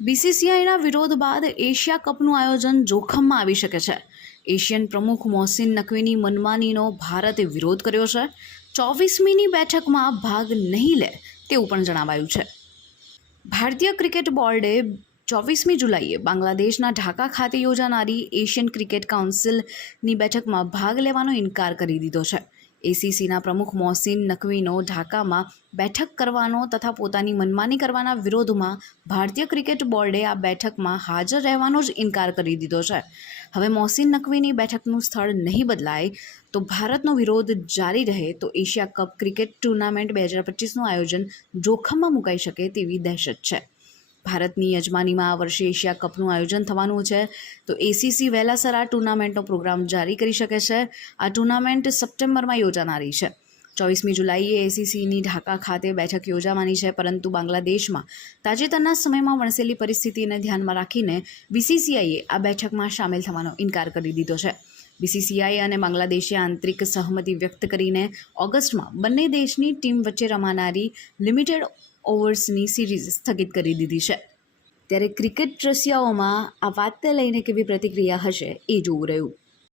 બીસીસીઆઈના વિરોધ બાદ એશિયા કપનું આયોજન જોખમમાં આવી શકે છે. એશિયન પ્રમુખ મોહસિન નકવીની મનમાનીનો ભારતે વિરોધ કર્યો છે. ચોવીસમીની બેઠકમાં ભાગ નહીં લે તેવું પણ જણાવાયું છે. ભારતીય ક્રિકેટ બોર્ડે ચોવીસમી જુલાઈએ બાંગ્લાદેશના ઢાકા ખાતે યોજાનારી એશિયન ક્રિકેટ કાઉન્સિલની બેઠકમાં ભાગ લેવાનો ઇનકાર કરી દીધો છે. એસીસીના પ્રમુખ મોહસિન નકવીનો ઢાકામાં બેઠક કરવાનો તથા પોતાની મનમાની કરવાના વિરોધમાં ભારતીય ક્રિકેટ બોર્ડે આ બેઠકમાં હાજર રહેવાનો જ ઇનકાર કરી દીધો છે. હવે મોહસિન નકવીની બેઠકનું સ્થળ નહીં બદલાય તો ભારતનો વિરોધ જારી રહે તો એશિયા કપ ક્રિકેટ ટુર્નામેન્ટ બે હજાર પચીસનું આયોજન જોખમમાં મુકાઈ શકે તેવી દહેશત છે. ભારતની યજમાનીમાં આ વર્ષે એશિયા કપનું આયોજન થવાનું છે. તો એસીસી વહેલાસર આ ટુર્નામેન્ટનો પ્રોગ્રામ જારી કરી શકે છે. આ ટુર્નામેન્ટ સપ્ટેમ્બરમાં યોજાનારી છે. ચોવીસમી જુલાઈએ એસીસીની ઢાકા ખાતે બેઠક યોજાવાની છે, પરંતુ બાંગ્લાદેશમાં તાજેતરના સમયમાં વણસેલી પરિસ્થિતિને ધ્યાનમાં રાખીને બીસીસીઆઈએ આ બેઠકમાં સામેલ થવાનો ઇનકાર કરી દીધો છે. બીસીસીઆઈ અને બાંગ્લાદેશે આંતરિક સહમતિ વ્યક્ત કરીને ઓગસ્ટમાં બંને દેશની ટીમ વચ્ચે રમાનારી લિમિટેડ ઓવર્સની સિરીઝ સ્થગિત કરી દીધી છે. ત્યારે ક્રિકેટ રસિયાઓમાં આ વાતને લઈને કેવી પ્રતિક્રિયા હશે એ જોવું રહ્યું.